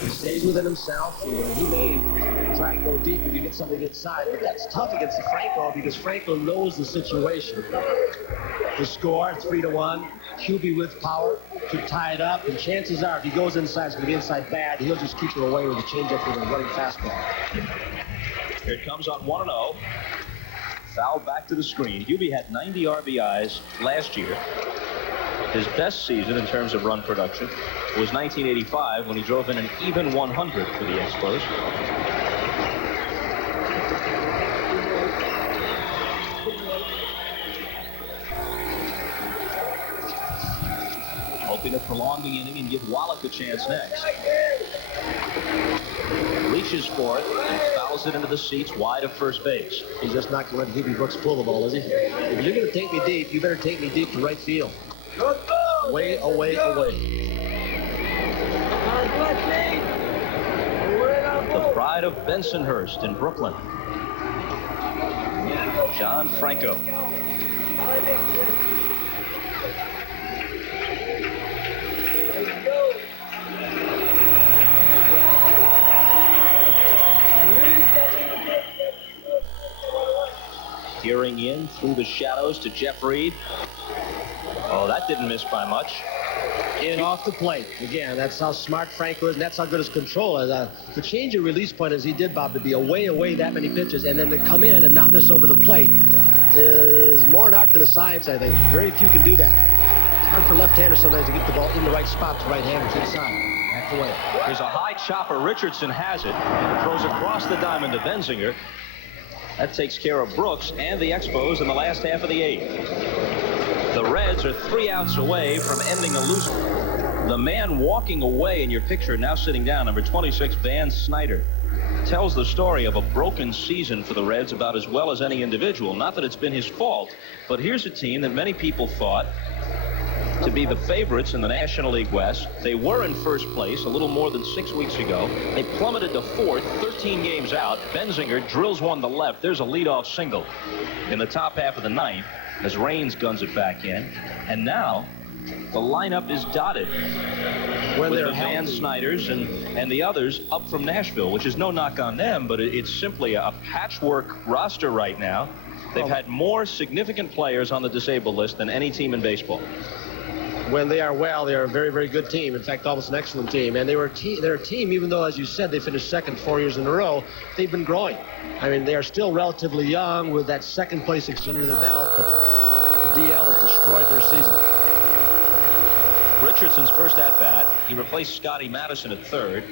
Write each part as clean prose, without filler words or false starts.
He stays within himself. He may try and go deep if you get something inside, but that's tough against the Franco because Franco knows the situation. The score, 3-1. QB with power to tie it up, and chances are if he goes inside, it's going to be inside bad. He'll just keep it away with a changeup with a running fastball. Here it comes on 1-0. Foul back to the screen. Hubie had 90 RBIs last year. His best season in terms of run production was 1985 when he drove in an even 100 for the Expos. Hoping to prolong the inning and give Wallach a chance next. Reaches for it and fouls it into the seats wide of first base. He's just not going to let Hubie Brooks pull the ball, is he? If you're going to take me deep, you better take me deep to right field. Away, away, away. The pride of Bensonhurst in Brooklyn. John Franco. Peering in through the shadows to Jeff Reed. Oh, that didn't miss by much. In off the plate. Again, that's how smart Franco is, and that's how good his control is. To change your release point as he did, Bob, to be away that many pitches, and then to come in and not miss over the plate is more an art than a science, I think. Very few can do that. It's hard for left-handers sometimes to get the ball in the right spot to right-handers inside. Back away. There's a high chopper. Richardson has it. And throws across the diamond to Benzinger. That takes care of Brooks and the Expos in the last half of the eighth. The Reds are 3 outs away from ending a losing. The man walking away in your picture, now sitting down, number 26, Van Snyder, tells the story of a broken season for the Reds about as well as any individual. Not that it's been his fault, but here's a team that many people thought to be the favorites in the National League West. They were in first place a little more than 6 weeks ago. They plummeted to fourth, 13 games out. Benzinger drills one to left. There's a leadoff single in the top half of the ninth as Raines guns it back in. And now the lineup is dotted with the Van Snyders and the others up from Nashville, which is no knock on them, but it's simply a patchwork roster right now. They've had more significant players on the disabled list than any team in baseball. When they are well, they are a very, very good team. In fact, almost an excellent team. And they're a team, even though, as you said, they finished second 4 years in a row, they've been growing. I mean, they are still relatively young with that second place under their belt, but the DL has destroyed their season. Richardson's first at-bat. He replaced Scotty Madison at third.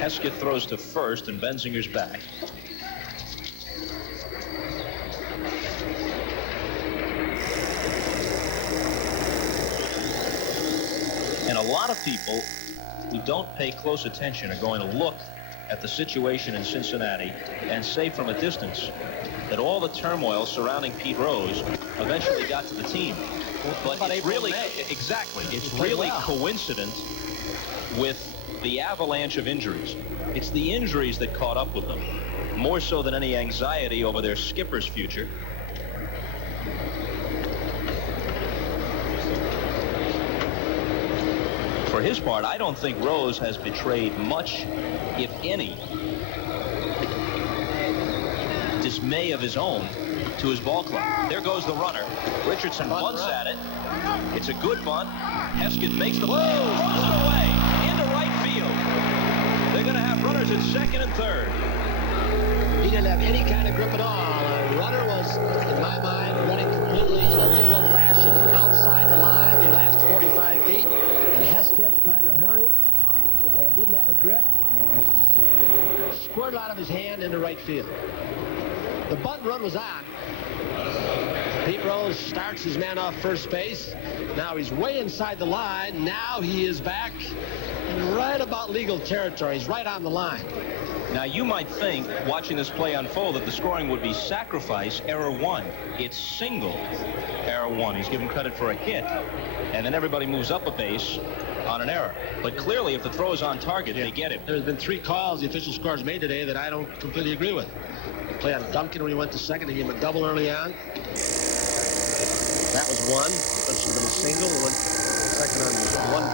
Hesketh throws to first, and Benzinger's back. And a lot of people who don't pay close attention are going to look at the situation in Cincinnati and say from a distance that all the turmoil surrounding Pete Rose eventually got to the team. But it's really, exactly, it's really coincident with the avalanche of injuries. It's the injuries that caught up with them, more so than any anxiety over their skipper's future. For his part, I don't think Rose has betrayed much, if any, dismay of his own to his ball club. There goes the runner. Richardson bunts at it. It's a good bunt. Hesketh makes the play, throws it away into right field. They're going to have runners at second and third. He didn't have any kind of grip at all. The runner was, in my mind, running completely in a legal fashion outside the line the last 45 feet. Hesketh tried to hurry and didn't have a grip. Squirted out of his hand into right field. The bunt run was on. Pete Rose starts his man off first base. Now he's way inside the line. Now he is back in right about legal territory. He's right on the line. Now you might think, watching this play unfold, that the scoring would be sacrifice, error one. It's single, error one. He's given credit for a hit, and then everybody moves up a base on an error. But clearly, if the throw is on target, they get it. There's been 3 calls the official scores made today that I don't completely agree with. The play on Duncan when he went to second, he gave him a double early on. That was one. That should have been a single. Went second on one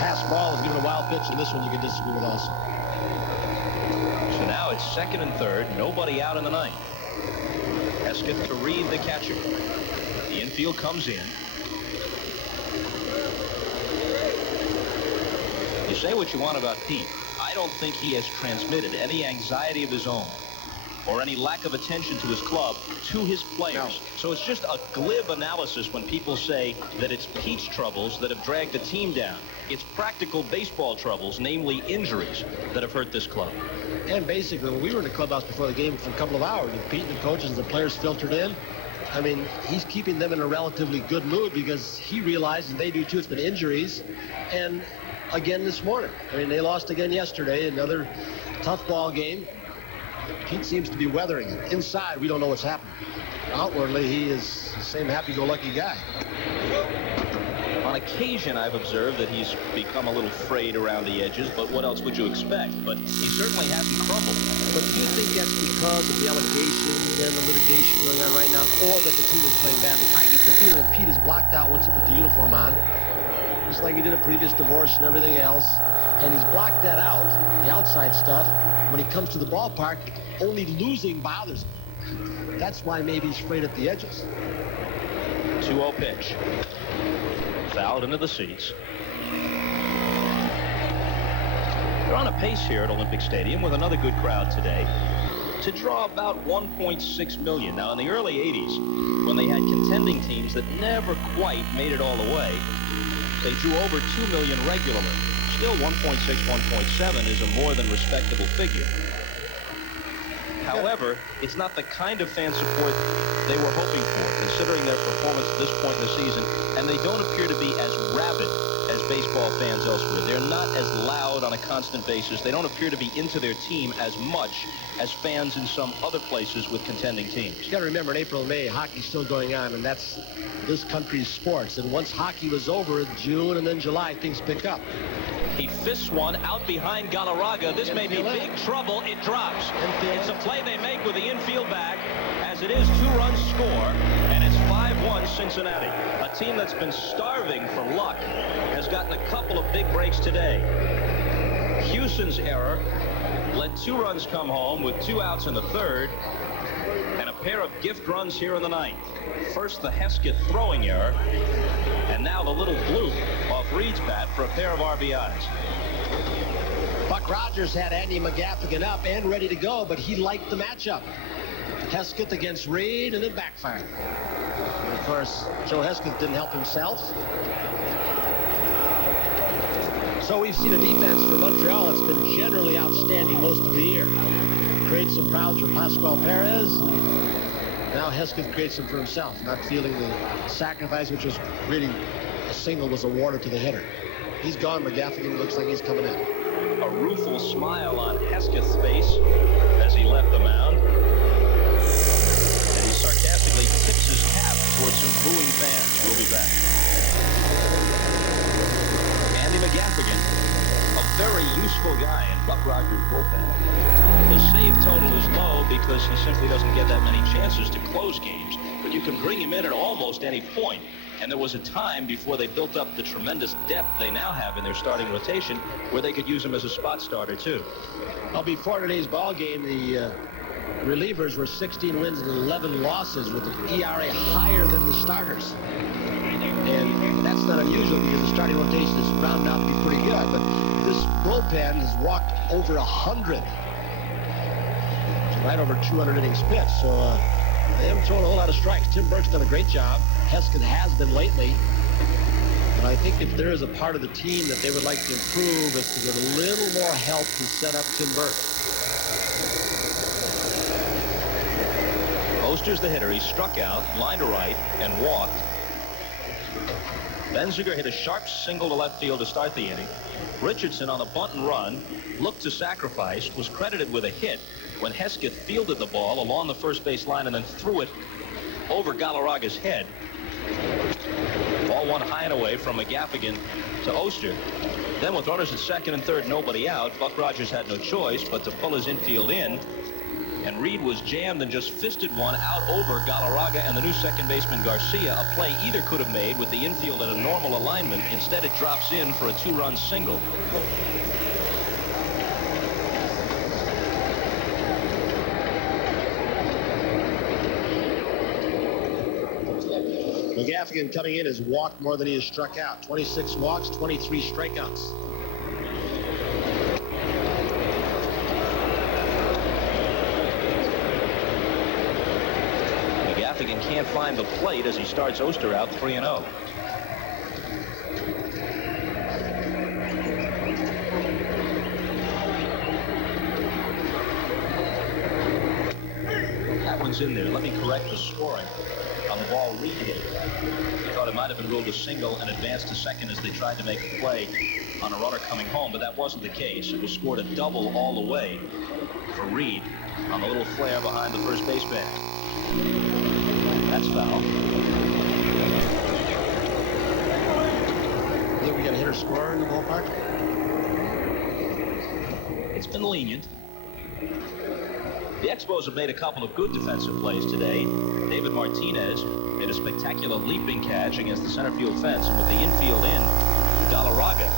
pass last ball was given a wild pitch, and this one you can disagree with also. So now it's 2nd and 3rd, nobody out in the 9th. Hesketh to Reed, the catcher. The infield comes in. You say what you want about Pete. I don't think he has transmitted any anxiety of his own or any lack of attention to his club to his players. No. So it's just a glib analysis when people say that it's Pete's troubles that have dragged the team down. It's practical baseball troubles, namely injuries, that have hurt this club. And basically, when we were in the clubhouse before the game for a couple of hours, with Pete and the coaches and the players filtered in, I mean, he's keeping them in a relatively good mood because he realizes, and they do too, it's been injuries. And again this morning, I mean, they lost again yesterday, another tough ball game. Pete seems to be weathering it. Inside, we don't know what's happening. Outwardly, he is the same happy-go-lucky guy. On occasion, I've observed that he's become a little frayed around the edges, but what else would you expect? But he certainly hasn't crumbled. But do you think that's because of the allegations and the litigation going on right now, or that the team is playing badly? I get the feeling that Pete is blocked out once he put the uniform on, just like he did a previous divorce and everything else, and he's blocked that out, the outside stuff. When he comes to the ballpark, only losing bothers him. That's why maybe he's afraid at the edges. 2-0 pitch. Fouled into the seats. They're on a pace here at Olympic Stadium with another good crowd today to draw about 1.6 million. Now, in the early 80s, when they had contending teams that never quite made it all the way, they drew over 2 million regularly. Still, 1.6, 1.7 is a more than respectable figure. However, it's not the kind of fan support they were hoping for, considering their performance at this point in the season, and they don't appear to be as rabid as baseball fans elsewhere. They're not as loud on a constant basis. They don't appear to be into their team as much as fans in some other places with contending teams. You got to remember, in April and May, hockey's still going on, and that's this country's sports. And once hockey was over, June and then July, things pick up. He fists one out behind Galarraga. This may be big trouble. It drops. It's a play they make with the infield back. As it is, 2 runs score, and it's 5-1 Cincinnati. A team that's been starving for luck has gotten a couple of big breaks today. Houston's error let 2 runs come home with 2 outs in the 3rd, and a pair of gift runs here in the 9th. First, the Hesketh throwing error, and now the little bloop off Reed's bat for a pair of RBIs. Buck Rogers had Andy McGaffigan up and ready to go, but he liked the matchup. Hesketh against Reed, and it backfired. And of course, Joe Hesketh didn't help himself. So we've seen a defense for Montreal that's been generally outstanding most of the year. Creates some crowds for Pascual Perez. Now Hesketh creates them for himself, not feeling the sacrifice, which was really a single was awarded to the hitter. He's gone. McGaffigan looks like he's coming in. A rueful smile on Hesketh's face as he left the mound. And he sarcastically tips his cap towards some booing fans. We'll be back. Andy McGaffigan, a very useful guy in Buck Rogers' bullpen. The save total is low because he simply doesn't get that many chances to close games, but you can bring him in at almost any point. And there was a time before they built up the tremendous depth they now have in their starting rotation where they could use him as a spot starter too. Well, before today's ball game, the relievers were 16 wins and 11 losses with an ERA higher than the starters. And that's not unusual because the starting rotation is rounded out to be pretty good, but this bullpen has walked over 100. Right over 200 innings pitched, so they haven't thrown a whole lot of strikes. Tim Burke's done a great job. Hesketh has been lately. But I think if there is a part of the team that they would like to improve, it's to get a little more help to set up Tim Burke. Oster's the hitter. He struck out, line to right, and walked. Benziger hit a sharp single to left field to start the inning. Richardson on a bunt and run looked to sacrifice, was credited with a hit when Hesketh fielded the ball along the first base line and then threw it over Galarraga's head. Ball one high and away from McGaffigan to Oster. Then with runners at second and third, nobody out, Buck Rogers had no choice but to pull his infield in and Reed was jammed and just fisted one out over Galarraga and the new second baseman Garcia, a play either could have made with the infield at a normal alignment. Instead, it drops in for a 2-run single. McGaffigan coming in has walked more than he has struck out. 26 walks, 23 strikeouts. McGaffigan can't find the plate as he starts Oster out 3-0. That one's in there. Let me correct the scoring on the ball Reed hit. I thought it might have been ruled a single and advanced to second as they tried to make a play on a runner coming home, but that wasn't the case. It was scored a double all the way for Reed on the little flare behind the first base bag. That's foul. Think we got a hitter scorer in the ballpark? It's been lenient. The Expos have made a couple of good defensive plays today. David Martinez made a spectacular leaping catch against the center field fence, and with the infield in, Galarraga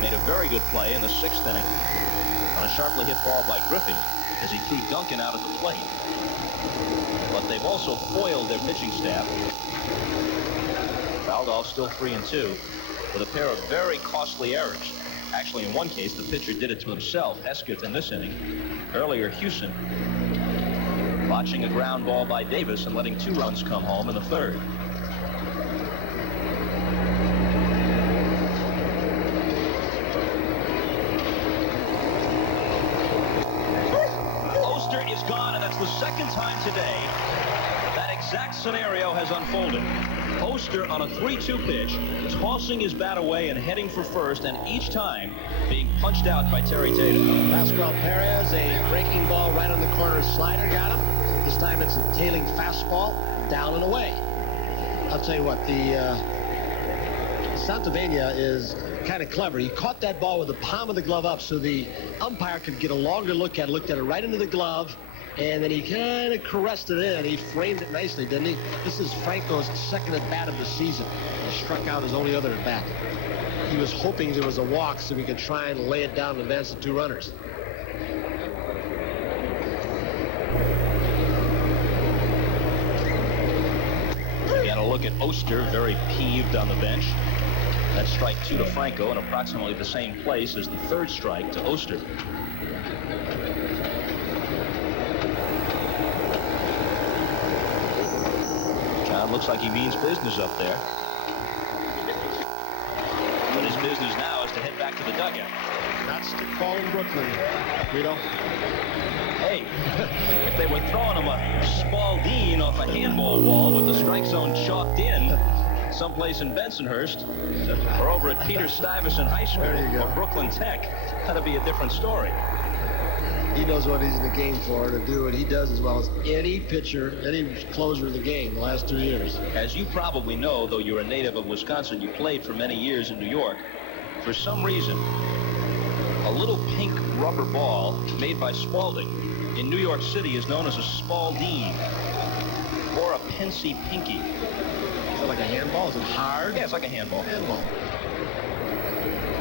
made a very good play in the 6th inning on a sharply hit ball by Griffey as he threw Duncan out at the plate. But they've also foiled their pitching staff. Fouled off, still 3-2, with a pair of very costly errors. Actually, in one case, the pitcher did it to himself, Hesketh, in this inning. Earlier, Houston botching a ground ball by Davis and letting 2 runs come home in the 3rd. Oster is gone, and that's the 2nd time today that exact scenario has unfolded. Oster on a 3-2 pitch, tossing his bat away and heading for first, and each time being punched out by Terry Tatum. Pascual Perez, a breaking ball right on the corner slider, got him. This time it's a tailing fastball, down and away. I'll tell you what, the Santavenia is kind of clever. He caught that ball with the palm of the glove up so the umpire could get a longer look at it, looked at it right into the glove, and then he kind of caressed it in. He framed it nicely, didn't he? This is Franco's 2nd at-bat of the season. He struck out his only other at-bat. He was hoping there was a walk so we could try and lay it down and advance the 2 runners. We got a look at Oster, very peeved on the bench. That's strike 2 to Franco in approximately the same place as the 3rd strike to Oster. Looks like he means business up there. But his business now is to head back to the dugout. Not stickball in Brooklyn, Guido. Hey, if they were throwing him a Spalding off a handball wall with the strike zone chalked in someplace in Bensonhurst or over at Peter Stuyvesant High School or Brooklyn Tech, that'd be a different story. He knows what he's in the game for to do, and he does as well as any pitcher, any closer in the game the last 2 years. As you probably know, though you're a native of Wisconsin, you played for many years in New York. For some reason, a little pink rubber ball made by Spalding in New York City is known as a Spalding or a Pensy Pinky. Is it like a handball? Is it hard? Yeah, it's like a handball. Handball.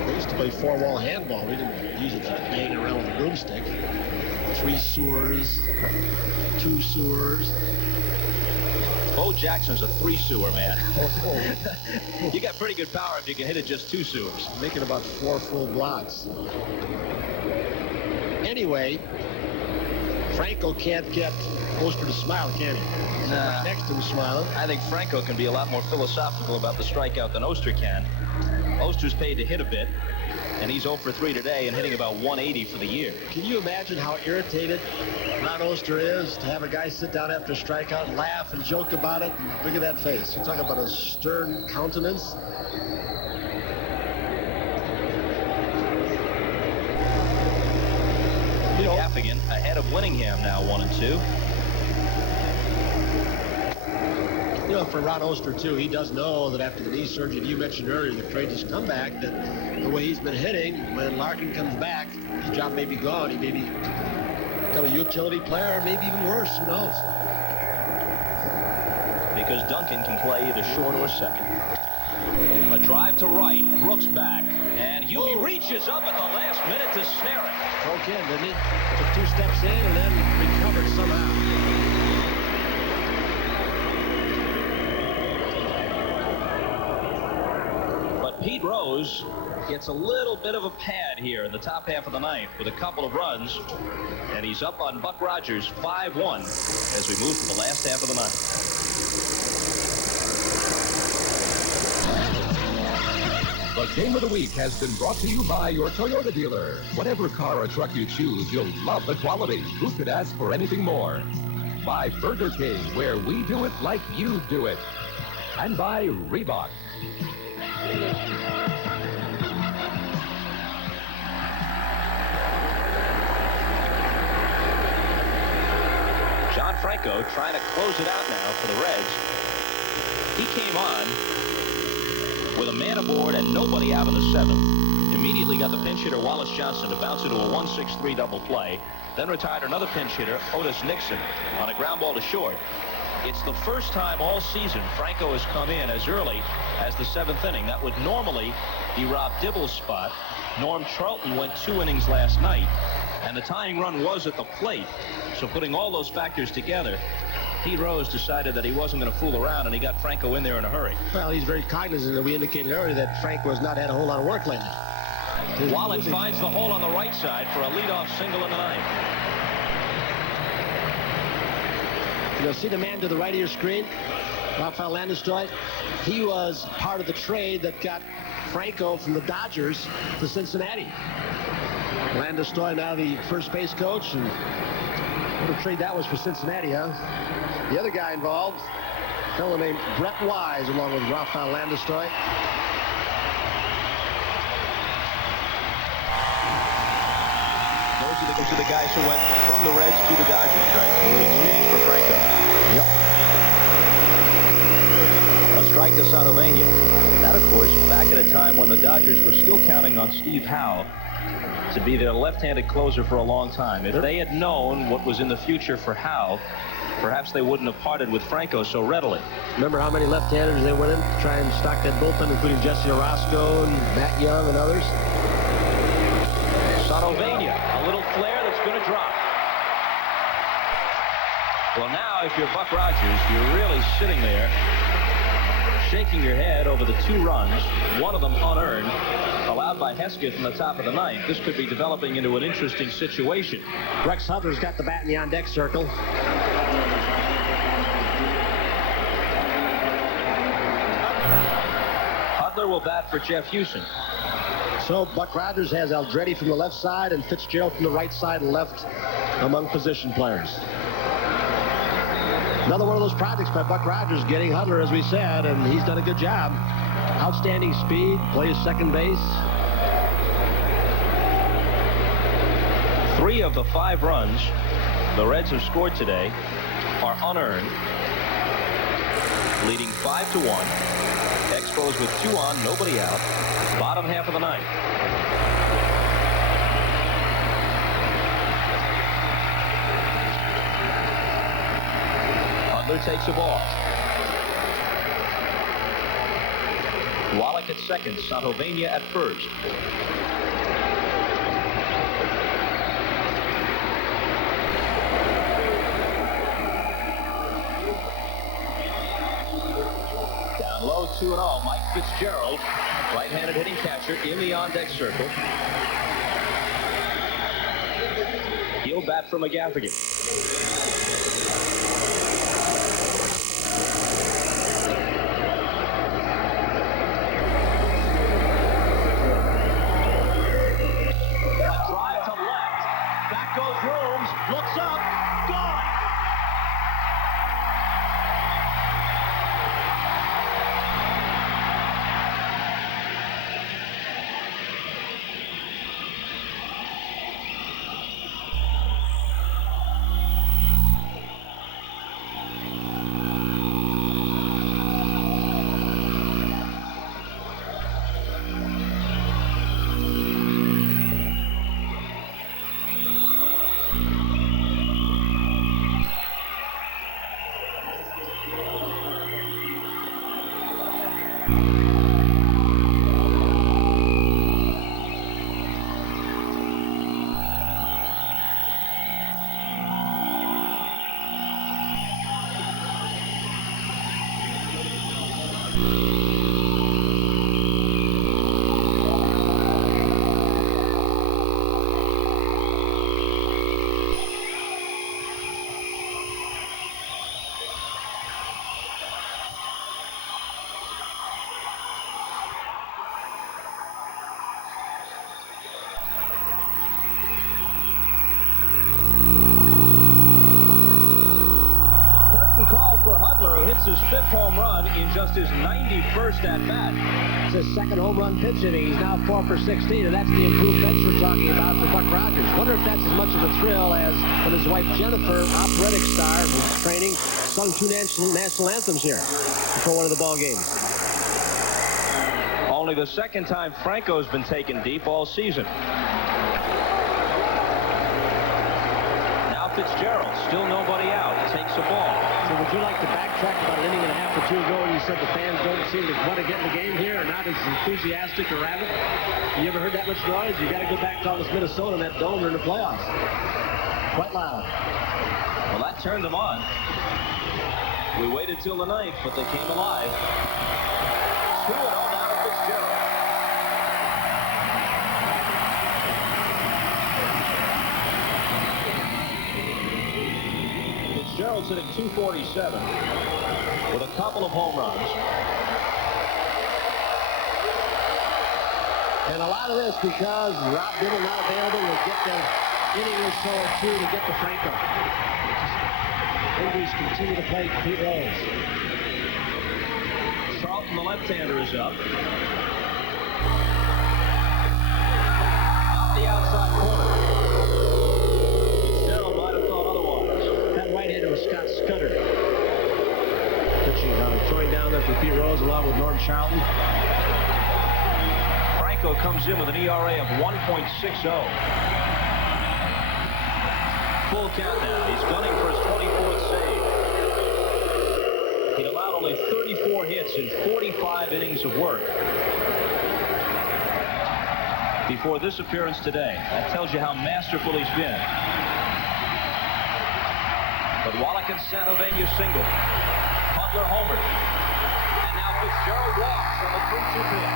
We used to play 4-wall handball. We didn't use it for banging around with a broomstick. 3 sewers, 2 sewers. Bo Jackson's a 3-sewer, man. You got pretty good power if you can hit it just 2 sewers. Making about 4 full blocks. Anyway, Franco can't get Oster to smile, can he? Nah. Next to him smiling. I think Franco can be a lot more philosophical about the strikeout than Oster can. Oster's paid to hit a bit, and he's 0 for 3 today and hitting about 180 for the year. Can you imagine how irritated Ron Oster is to have a guy sit down after a strikeout, laugh and joke about it? And look at that face. You're talking about a stern countenance. Gaffigan ahead of Winningham now 1-2. You know, for Ron Oster, too, he does know that after the knee surgery that you mentioned earlier, the courageous comeback, that the way he's been hitting, when Larkin comes back, his job may be gone. He may be become a utility player, or maybe even worse. Who knows? Because Duncan can play either short or second. A drive to right. Brooks back. And Hughie reaches up at the last minute to snare it. Broke in, didn't he? Took 2 steps in and then recovered somehow. But Pete Rose gets a little bit of a pad here in the top half of the ninth with a couple of runs. And he's up on Buck Rogers 5-1 as we move to the last half of the ninth. The Game of the Week has been brought to you by your Toyota dealer. Whatever car or truck you choose, you'll love the quality. Who could ask for anything more? By Burger King, where we do it like you do it. And by Reebok. John Franco trying to close it out now for the Reds. He came on with a man aboard and nobody out in the 7th. Immediately got the pinch hitter Wallace Johnson to bounce into a 1-6-3 double play. Then retired another pinch hitter, Otis Nixon, on a ground ball to short. It's the first time all season Franco has come in as early as the 7th inning. That would normally be Rob Dibble's spot. Norm Charlton went 2 innings last night, and the tying run was at the plate. So putting all those factors together, Pete Rose decided that he wasn't going to fool around, and he got Franco in there in a hurry. Well, he's very cognizant that we indicated earlier that Franco has not had a whole lot of work lately. Wallen finds the hole on the right side for a leadoff single in the ninth. You'll see the man to the right of your screen, Rafael Landeskog. He was part of the trade that got Franco from the Dodgers to Cincinnati. Landeskog now the first base coach, and what a trade that was for Cincinnati, huh? The other guy involved, a fellow named Brett Wise, along with Rafael Landeskog. Those are the guys who went from the Reds to the Dodgers, right? In exchange for Franco. Yep. A strike to Sanovania. That, of course, back at a time when the Dodgers were still counting on Steve Howe to be their left-handed closer for a long time. If they had known what was in the future for Howe, perhaps they wouldn't have parted with Franco so readily. Remember how many left-handers they went in to try and stock that bullpen, including Jesse Orozco and Matt Young and others? Sanovania, a little flare that's going to drop. Well, now, if you're Buck Rogers, you're really sitting there shaking your head over the 2 runs, one of them unearned, allowed by Hesketh in the top of the ninth. This could be developing into an interesting situation. Rex Hudler's got the bat in the on-deck circle. Hudler will bat for Jeff Hewson. So Buck Rogers has Aldretti from the left side and Fitzgerald from the right side and left among position players. Another one of those projects by Buck Rogers, getting Hudler, as we said, and he's done a good job. Outstanding speed, plays second base. 3 of the 5 runs the Reds have scored today are unearned, leading 5-1. Expos with 2 on, nobody out. Bottom half of the ninth. Hudler takes a ball. Wallach at second, Sanovania at first. Down low, 2-0. Mike Fitzgerald, right-handed hitting catcher in the on-deck circle. He'll bat for McGafferty. Looks up, gone. That's his 5th home run in just his 91st at-bat. It's his 2nd home run pitch inning. He's now 4 for 16, and that's the improved bench we're talking about for Buck Rogers. Wonder if that's as much of a thrill as when his wife Jennifer, operatic star who's training, sung 2 national anthems here before one of the ball games. Only the 2nd time Franco's been taken deep all season. Now Fitzgerald, still nobody out, takes a ball. So would you like to backtrack about an inning and a half or 2 ago when you said the fans don't seem to want to get in the game here or not as enthusiastic or rabid? You ever heard that much noise? You got to go back to all this Minnesota in that dome during the playoffs. Quite loud. Well, that turned them on. We waited till the 9th, but they came alive. 2-0 now to Fitzgerald. Fitzgerald's hitting .247 with a couple of home runs. And a lot of this because Rob Dibble not available will get the inning or so or 2 to get to Franco. Injuries continue to plague Pete Rose. Charlton, the left-hander, is up. Off the outside corner. Fitzgerald might have thought otherwise. That right-hander was Scott Scudder. Pitching, throwing down there for Pete Rose along with Norm Charlton. Franco comes in with an ERA of 1.60. Full count now. He's gunning for his 24th save. He allowed only 34 hits in 45 innings of work before this appearance today. That tells you how masterful he's been. But Wallach and Santovenia single. Hudler homered. And now Fitzgerald walks on the 3-2 pitch.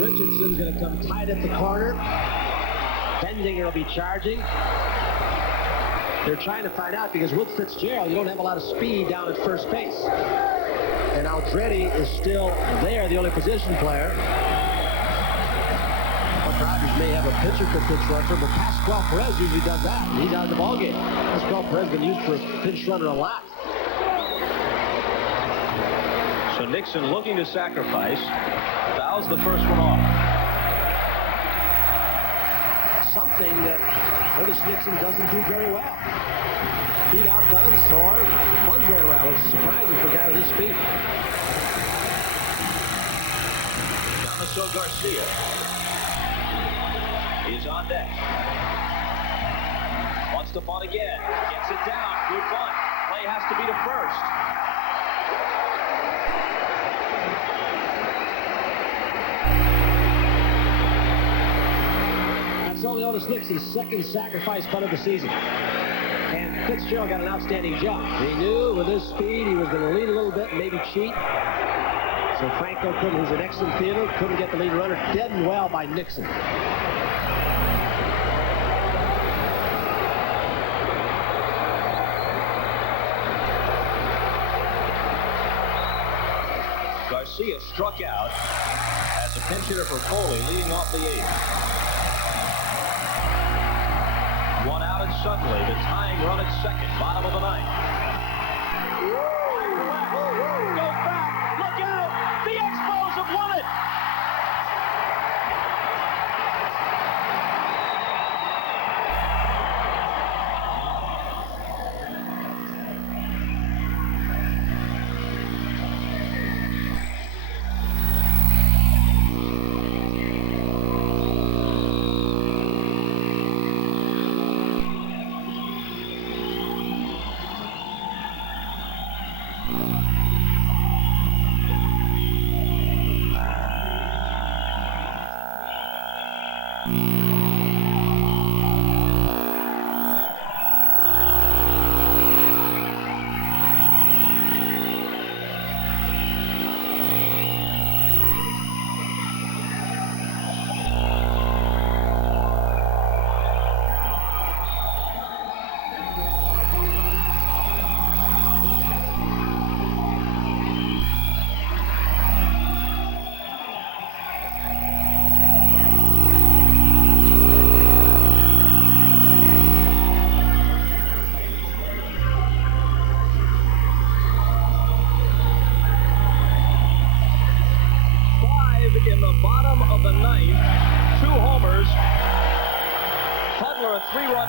Richardson's going to come tight at the corner. Bendinger will be charging. They're trying to find out because with Fitzgerald, you don't have a lot of speed down at first base. And Aldretti is still there, the only position player. Rogers may have a pitcher for pinch runner, but Pascual Perez usually does that. And he's out of the ballgame. Pascual Perez has been used for a pinch runner a lot. So Nixon looking to sacrifice. Fouls the first one off. Something that Otis Nixon doesn't do very well. Beat out bunts or run very well. It's surprising for a guy with his speed. Dámaso García is on deck. Wants to bunt again. Gets it down. Good bunt. Play has to be to first. That's only Otis Nixon's 2nd sacrifice bunt of the season. And Fitzgerald got an outstanding job. He knew with his speed he was going to lead a little bit and maybe cheat. So Franco couldn't, who's an excellent fielder, couldn't get the lead runner. Dead and well by Nixon. Garcia struck out as a pinch hitter for Foley, leading off the 8th. 1 out, and suddenly the tying run at second, bottom of the 9th. Go back! Look out! The Expos have won it!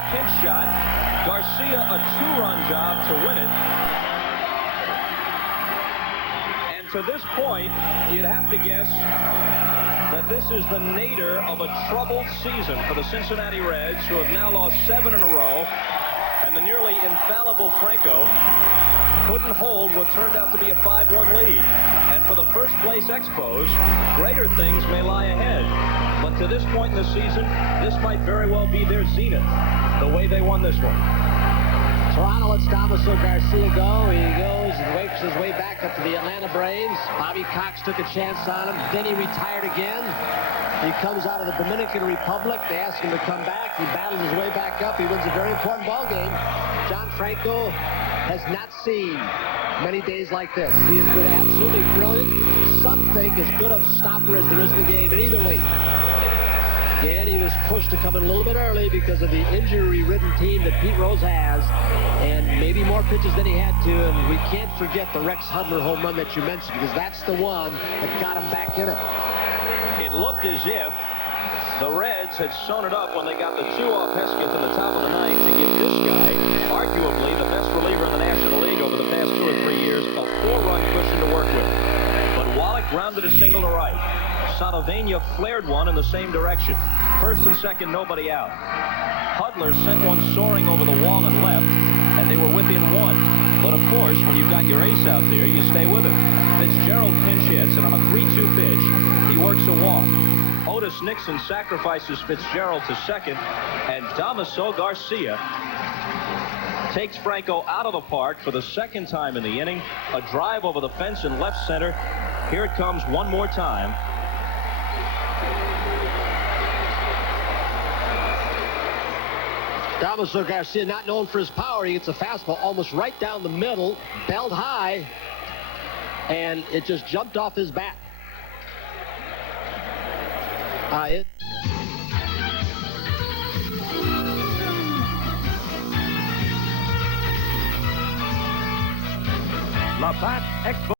pinch shot. Garcia a 2-run job to win it. And to this point, you'd have to guess that this is the nadir of a troubled season for the Cincinnati Reds, who have now lost 7 in a row. And the nearly infallible Franco couldn't hold what turned out to be a 5-1 lead. And for the first place Expos, greater things may lie ahead. But to this point in the season, this might very well be their zenith, the way they won this one. Toronto lets Dámaso Garcia go. He goes and wakes his way back up to the Atlanta Braves. Bobby Cox took a chance on him. Then he retired again. He comes out of the Dominican Republic. They ask him to come back. He battles his way back up. He wins a very important ball game. John Franco has not seen many days like this. He has been absolutely brilliant. Some think as good a stopper as there is in the game in either league. And he was pushed to come in a little bit early because of the injury-ridden team that Pete Rose has, and maybe more pitches than he had to. And we can't forget the Rex Hudler home run that you mentioned, because that's the one that got him back in it. It looked as if the Reds had sewn it up when they got the 2 off Hesketh in the top of the 9th to give this guy, arguably the best reliever in the National League over the past 2 or 3 years, a 4-run cushion to work with. But Wallach grounded a single to right. Sadovania flared one in the same direction. First and second, nobody out. Hudler sent one soaring over the wall and left, and they were within 1. But of course, when you've got your ace out there, you stay with him. Fitzgerald pinch hits, and on a 3-2 pitch, he works a walk. Otis Nixon sacrifices Fitzgerald to second, and Dámaso Garcia takes Franco out of the park for the second time in the inning. A drive over the fence in left center. Here it comes one more time. Dámaso Garcia, not known for his power. He gets a fastball almost right down the middle, belled high, and it just jumped off his bat. La Bat Expos.